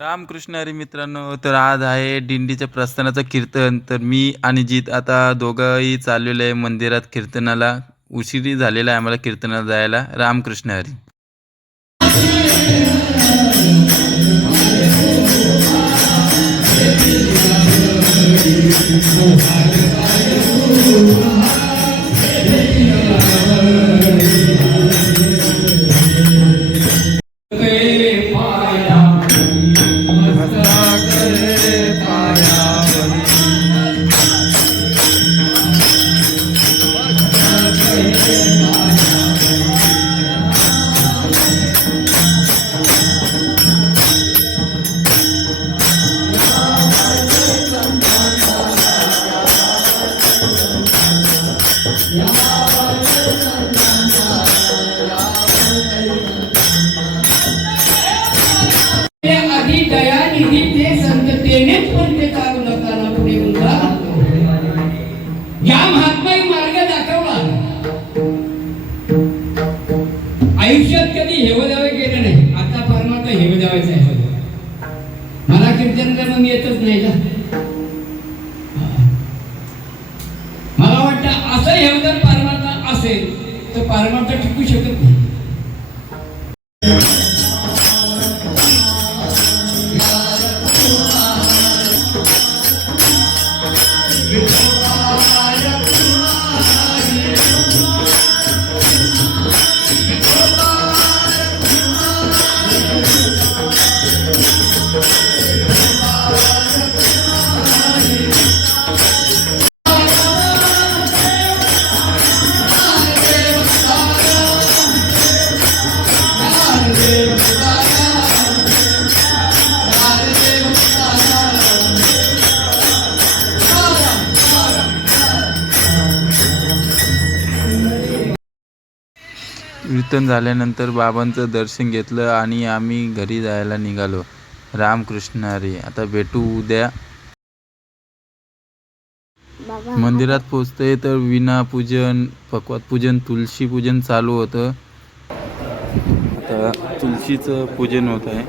रामकृष्ण हरी मित्रांनो तर आज आहे दिंडीच्या प्रस्थानाचं कीर्तन. तर मी आणि जीत आता दोघंही चाललेलो आहे मंदिरात कीर्तनाला. उशिरी झालेला आहे आम्हाला कीर्तनाला जायला. रामकृष्ण हरी. आणि दयानिधी ते संत तेनेच पण ते चालू लोकांना पुढे उंचा या महात्मा मार्ग दाखवला. आयुष्यात कधी हेवदावे केलं नाही. आता परमात्मा हेवदावायचा आहे. मला कीर्तन करून येतच नाही का? मला वाटतं असं हेवदर परमात्मा असेल तर परमात्मा टिकू शकत कीर्तन झाल्यानंतर बाबांचं दर्शन घेतलं आणि आम्ही घरी जायला निघालो. रामकृष्ण हरी आता भेटू उद्या. मंदिरात पोचतोय तर विना पूजन पकवात पूजन तुलसी पूजन चालू होतं. आता पूजन होत आहे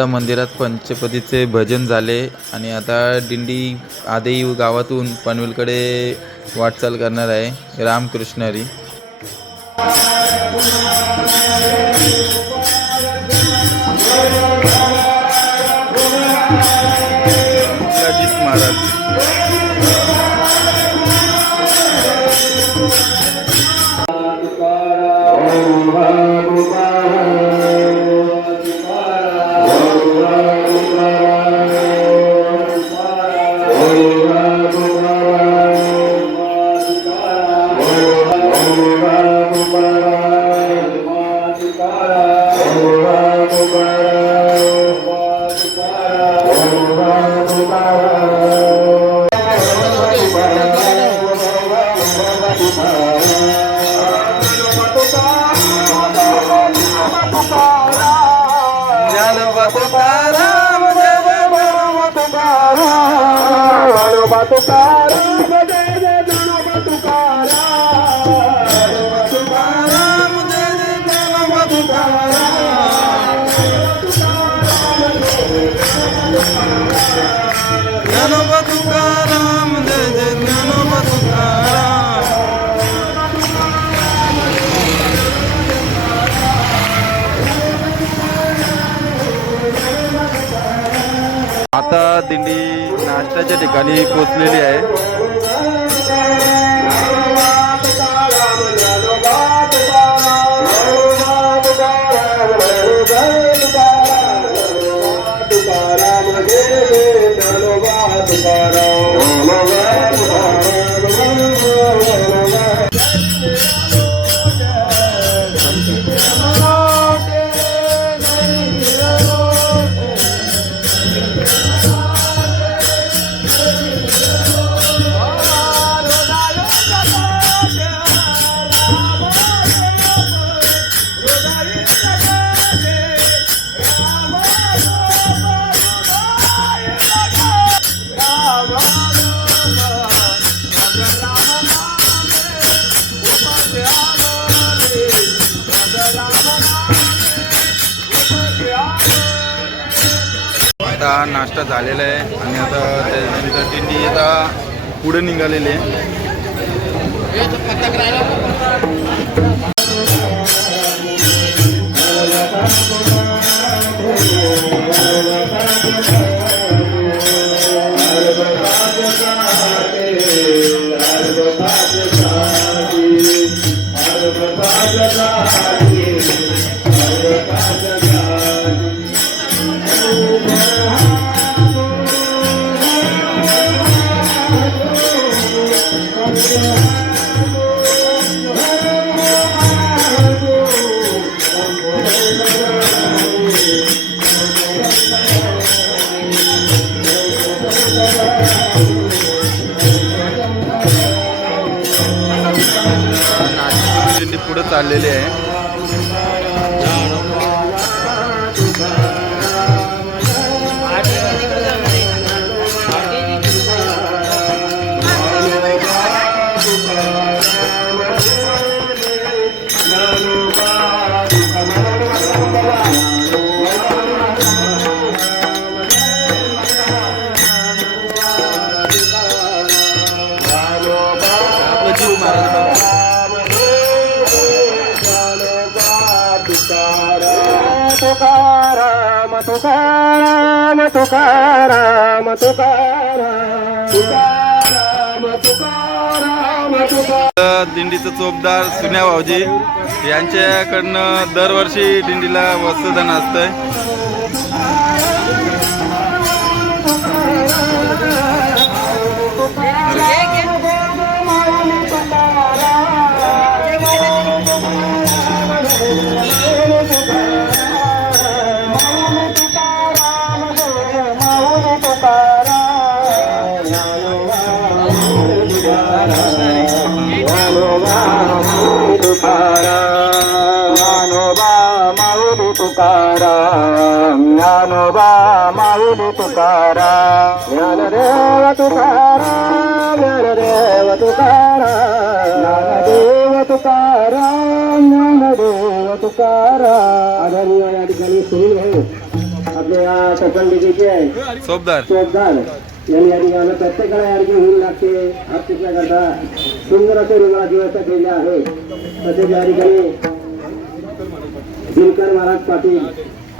आता मंदिरात पंचपदीचे भजन झाले आणि आता दिंडी आदेई गावातून पनवेलकडे वाटचाल करणार आहे रामकृष्ण हरी. महाराज. ज्ञानोबा तुकाराम नाश्त्याच्या ठिकाणी पोचलेली आहे. चहा नाश्ता झालेला आहे आणि आता त्यानंतर दिंडी आता पुढे निघालेली आहे. दिंडी पुढे चाललेली आहे तुकाराम तुकाराम दिंडीचं चोपदार सुन्या भाऊजी यांच्याकडनं दरवर्षी दिंडीला वस्त्रदान असतंय. माऊली तुकाराम ज्ञानदेव तुकाराम ज्ञानदेव तुकाराम ज्ञानदेव तुकाराम ज्ञानदेव तुकाराम आदरणीय या ठिकाणी सुनील भाऊ आपले या कोकण दिल्लीचे चोपदार चोपदार यांनी या ठिकाणी प्रत्येकाला या ठिकाणी होऊन लागते. आपल्या करता. सुंदर असे रुग्णाची व्यवस्था केलेली आहे. तसेच या ठिकाणी दिनकर महाराज पाटील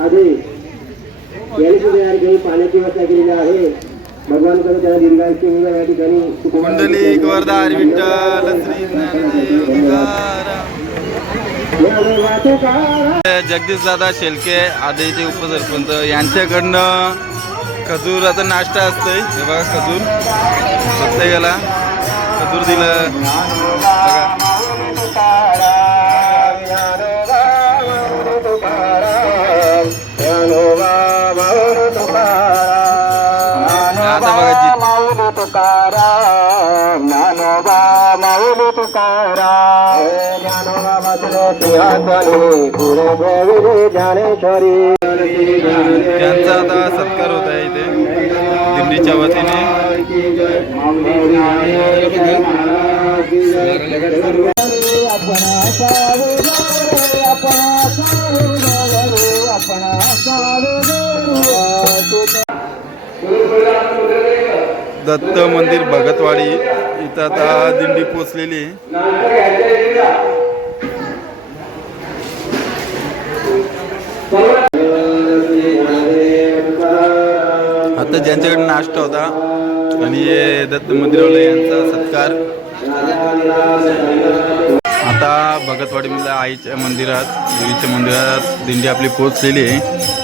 आधी यांनी सुद्धा या ठिकाणी पाण्याची व्यवस्था केलेली आहे भगवानकडे त्याला दीर्घायुष्य या ठिकाणी कुंडली विठ्ठल जगदीश दादा शेलके आदेचे उपसरपंच यांच्याकडनं खजूर आता नाश्ता असतोय. हे बघा खजूर. प्रत्येकाला खजूर दिलं. त्यांचा आता सत्कार होत आहे इथे दिंडीच्या वतीने. दत्त मंदिर भगतवाडी इथं आता दिंडी पोचलेली त्यांच्याकडे नाश्ता होता. आणि दत्त मंदिरवाले यांचा सत्कार. आता भगतवाडीमधल्या आईच्या मंदिरात देवीच्या मंदिरात दिंडी आपली पोचलेली आहे.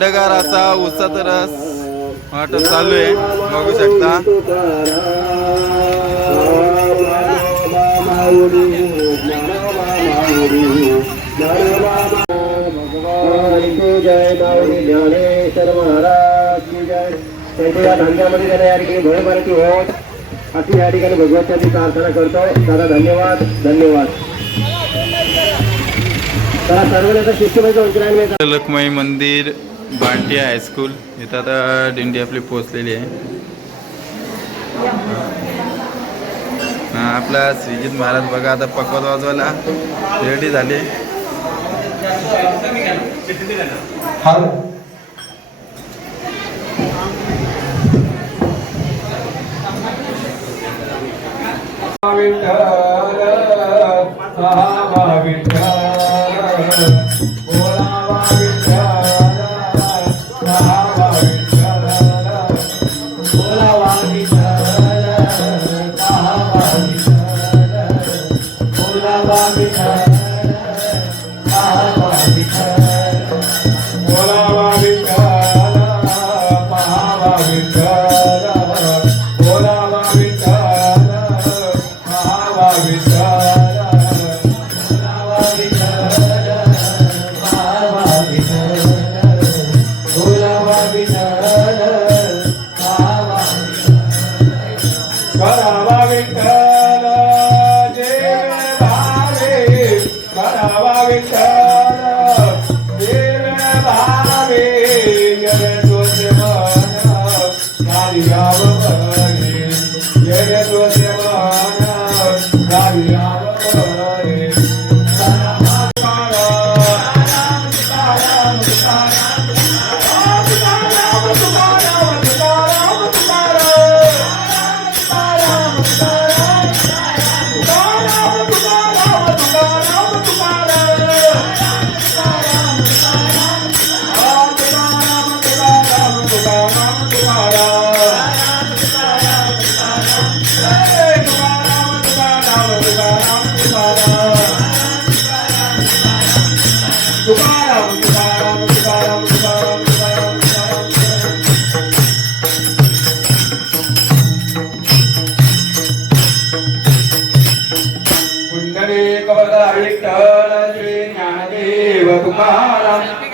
थंडगार असा उसाचा रस. वाटत चालू आहे. बघू शकता. त्यांच्या धंद्यामध्ये या ठिकाणी होत अशी या ठिकाणी भगवंताची प्रार्थना करतो दादा धन्यवाद धन्यवाद लखमाई मंदिर. बांटी हायस्कूल. इथं आता दिंडी आपली पोचलेली आहे. हा, आपला श्रीजित महाराज बघा आता पकवात वाजवायला रेडी झाले. करावा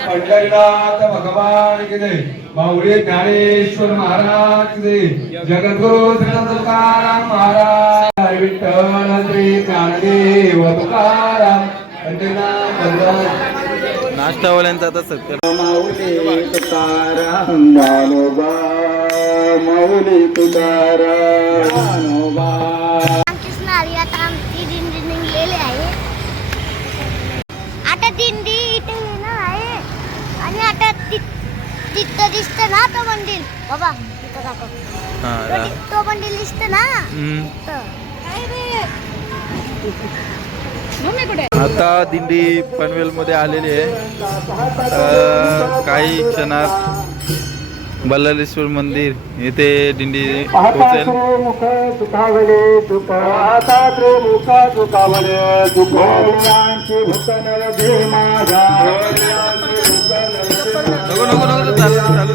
पंढरीनाथ भगवान की जय. माऊली ज्ञानेश्वर महाराज की जय. जगद्गुरु तुकाराम महाराज. विठ्ठल श्री ज्ञानदेव तुकाराम नाश्तावाल्यांचा आता सत्कार. माऊली तुकाराम ज्ञानोबा माऊली तुकाराम ज्ञानोबा रामकृष्ण हरी आता आमची दिंडी निघलेली आहे. आता दिंडी इथे येणार आहे. आणि आता ति- तिथं दिसतं ना तो मंदिर. बाबा तिथं दाखव. तो मंदिर दिसतं ना. आता दिंडी पनवेलमध्ये आलेली आहे. काही क्षणात बल्लालेश्वर मंदिर येथे दिंडी पोहोचेल. नको नको नको चालू चालू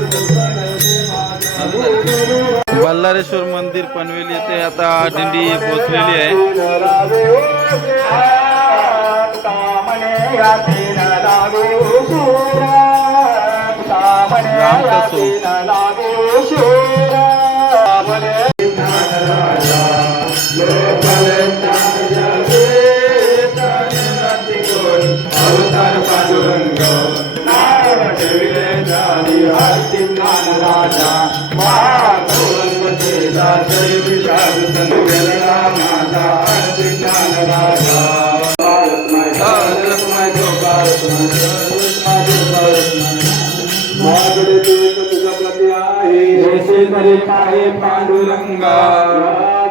चालू झालं. बल्लारेश्वर मंदिर पनवेल येथे आता दिंडी पोहोचलेली आहे पांडुरंगा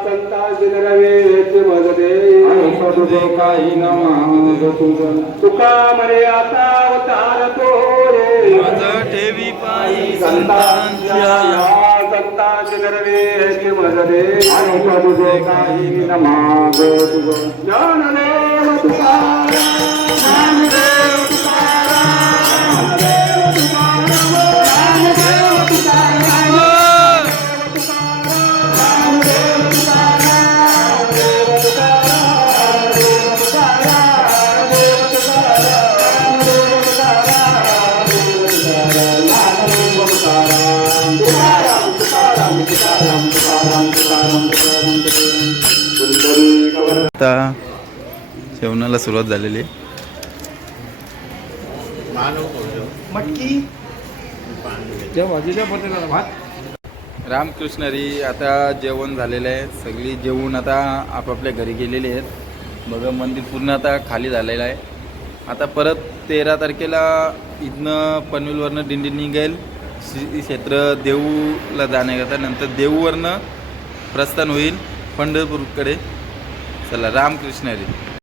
संतांची नरवेचे मजदे तुझे काही न तुका मरे आता अवतार तो रे ठेवी पायी संतांच्या संतांच्या संतांची नरवेचे मजदे आणि तुझे काही न माग तुझं ज्ञानदेव जेवणाला सुरुवात झालेली आहे. रामकृष्णरी आता जेवण झालेलं आहे. सगळी जेवून आता आपापल्या घरी गेलेले आहेत. बघा मंदिर पूर्ण आता खाली झालेलं आहे. आता परत तेरा तारखेला इथनं पनवेलवरनं दिंडी निघेल. श्री क्षेत्र देऊला जाण्याकरता नंतर देऊवरनं प्रस्थान होईल पंढरपूरकडे. चला रामकृष्ण हरी